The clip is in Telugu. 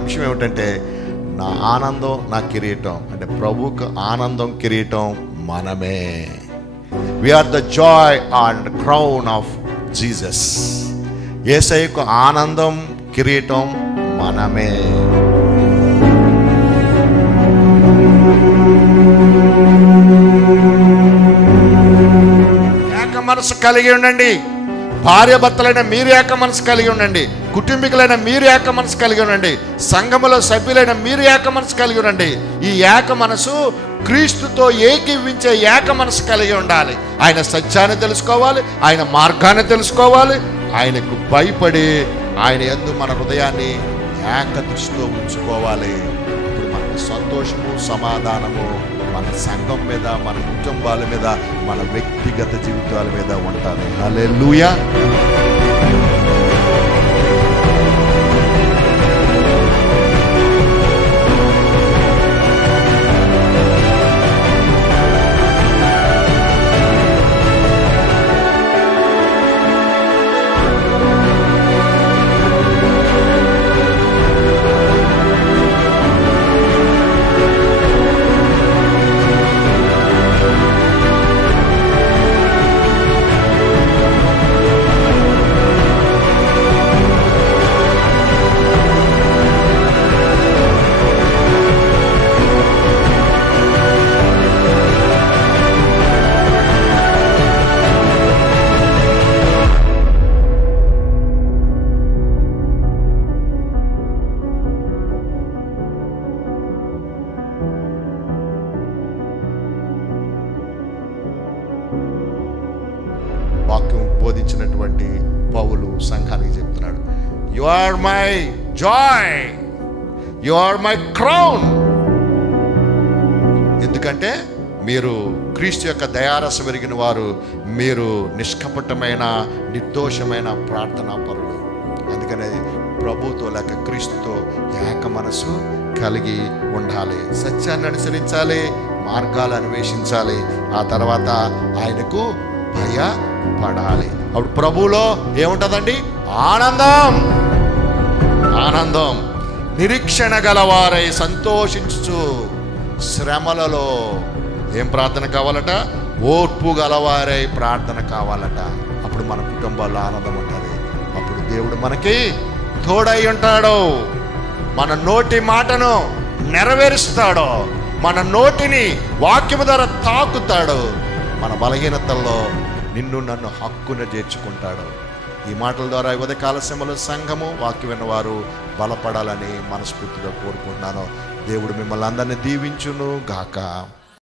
అంశం ఏమిటంటే నా ఆనందం నా కిరీటం. అంటే ప్రభువుకు ఆనందం కిరీటం మనమే. We are the joy and crown of Jesus. యేసయ్యకు ఆనందం కిరీటం మనమే. ఏక మనసు కలిగి ఉండండి. భార్య భర్తలైన మీరు ఏక మనసు కలిగి ఉండండి. కుటుంబీకులైన మీరు ఏక మనసు కలిగి ఉండండి. సంఘములో సభ్యులైన మీరు ఏక మనసు కలిగి ఉండండి. ఈ ఏక మనసు క్రీస్తుతో ఏకీవించే ఏక మనసు కలిగి ఉండాలి. ఆయన సత్యాన్ని తెలుసుకోవాలి, ఆయన మార్గాన్ని తెలుసుకోవాలి, ఆయనకు భయపడి ఆయన యందు మన హృదయాన్ని ఏక దృష్టితో ఉంచుకోవాలి. ఇప్పుడు మనకు సంతోషము, సమాధానము మన సంఘం మీద, మన కుటుంబాల మీద, మన వ్యక్తిగత జీవితాల మీద ఉంటాయి. హల్లెలూయా. వాక్యం బోధించినటువంటి పౌలు సంఘానికి చెప్తున్నాడు, you are my joy, you are my crown. ఎందుకంటే మీరు క్రీస్తు యొక్క దయారస వెరిగిన వారు, మీరు నిష్కపటమైన నిర్దోషమైన ప్రార్థనా పరులు. అందుకనే ప్రభుతో లేక క్రీస్తుతో ఏక మనసు కలిగి ఉండాలి. సత్యాన్ని అనుసరించాలి, మార్గాలు అన్వేషించాలి, ఆ తర్వాత ఆయనకు భయపడాలి. అప్పుడు ప్రభువులో ఏముంటుందండి? ఆనందం. ఆనందం. నిరీక్షణ గలవారై సంతోషించు. శ్రమలలో ఏం ప్రార్థన కావాలట? ఓర్పు గలవారై ప్రార్థన కావాలట. అప్పుడు మన కుటుంబాల్లో ఆనందం ఉంటుంది. అప్పుడు దేవుడు మనకి తోడై ఉంటాడు. మన నోటి మాటను నెరవేరుస్తాడు. మన నోటిని వాక్యము ద్వారా తాకుతాడు. మన బలహీనతల్లో నిన్ను నన్ను హక్కున చేర్చుకుంటాడు. ఈ మాటల ద్వారా ఉదయకాల సమయంలో సంఘము వాక్యం విన్నవారు బలపడాలని మనస్ఫూర్తిగా కోరుకుంటున్నాను. దేవుడు మిమ్మల్ని అందరినీ దీవించును గాక.